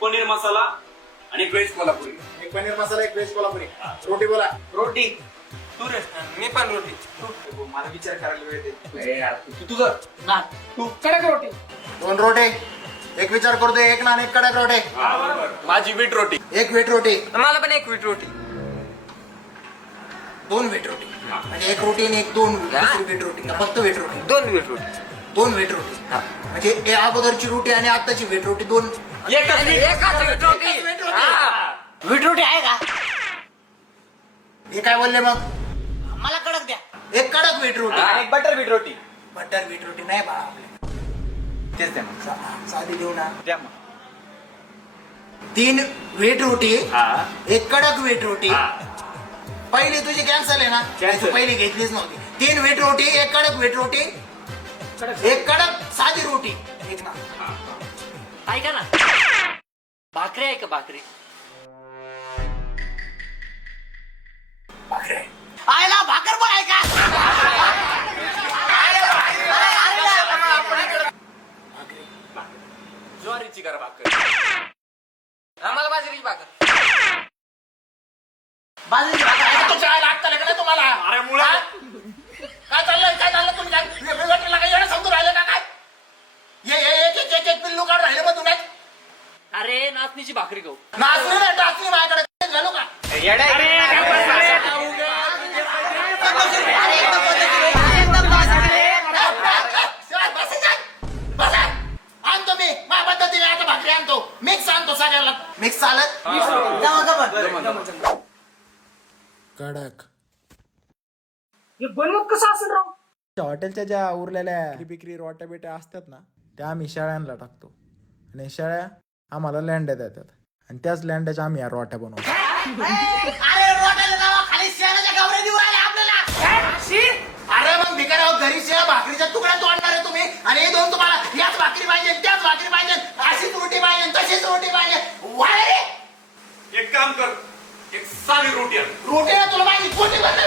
पनीर मसाला आणि एक व्हेज कोल्हापुरी. एक पनीर मसाला, एक व्हेज कोल्हापुरी. रोटी बोला. रोटी. तू रे. मी पण रोटी. मला विचार करायला वेळ दे. तुझं ना तू कडक रोटी. 2 रोटे. एक विचार करतोय, एक नान, एक कडक रोटे. माझी वीट रोटी. एक व्हीट रोटी. मला पण एक वीट रोटी. 2 व्हीट रोटी. म्हणजे एक रोटी आणि एक 2 व्हीट रोटी. का फक्त व्हीट रोटी? 2 वीट रोटी. 2 व्हीट रोटी. म्हणजे हे अगोदरची रोटी आणि आताची व्हीट रोटी 2. एकाच वीट रोटी. हा. वीट रोटी आहे का? हे काय बोलले मग? मला कडक द्या. एक कडक व्हीट रोटी. आणि एक बटर वीट रोटी. बटर व्हीट रोटी नाही बाळा आपल्या. तेच द्या मग. साधी देऊ ना. द्या मग. 3 व्हीट रोटी, हा. एक कडक व्हीट रोटी. हा. पहिली तुझी कॅन्सल आहे ना? Cancel. तू पहिली घेतलीच नव्हती. 3 व्हीट रोटी, एक कडक व्हीट रोटी, एक कडक साधी रोटी, एक ना. ऐका ना, भाकरी आहे का भाकरी? भाकरी. आयला भाकर पण आहे का? ज्वारीची करा भाकर. आम्हाला बाजरीची भाकर. बाजरीची भाकर आहे का? तुमच्या आईला अक्कल आहे का नाही तुम्हाला? अरे मुळा. काय चाललं तुम्ही? काय वेगवेगळ्या काय येणं समजून राहिले का काय? एक पिल्लू काढून राहिले मग तुम्ही. अरे नाचणीची भाकरी खाऊ. नाचणी नाही, टाचणी माझ्याकडे घालू का? बसा. आणतो मी माझ्या पद्धतीने आता भाकरी आणतो. मिक्स आणतो सगळ्याला. मिक्स चालत. कडक. हे बनवत कसं असेल राव? हॉटेलच्या ज्या उरलेल्या बिक्री रोट्या बिट्या असतात ना, त्या आम्ही शेळ्यांना टाकतो आणि शेळ्या आम्हाला लँड्या देतात आणि त्याच लँड्याच्या आम्ही या रोट्या बनवतो. अरे रोट्याला जावा, खाली शेणाच्या गावऱ्या देऊ राहिले आपल्याला. अरे मग भिकाराव, घरी शेळ्या भाकरीच्या तुकड्या तोडणार आहे तुम्ही आणि हे दोन तुम्हाला याच भाकरी पाहिजे, त्याच भाकरी पाहिजे, अशीच रोटी पाहिजे, तशीच रोटी पाहिजे. वाय रे, एक काम कर, एक साधी रोटी आण. रोटीला तुला माझी कोटी बंद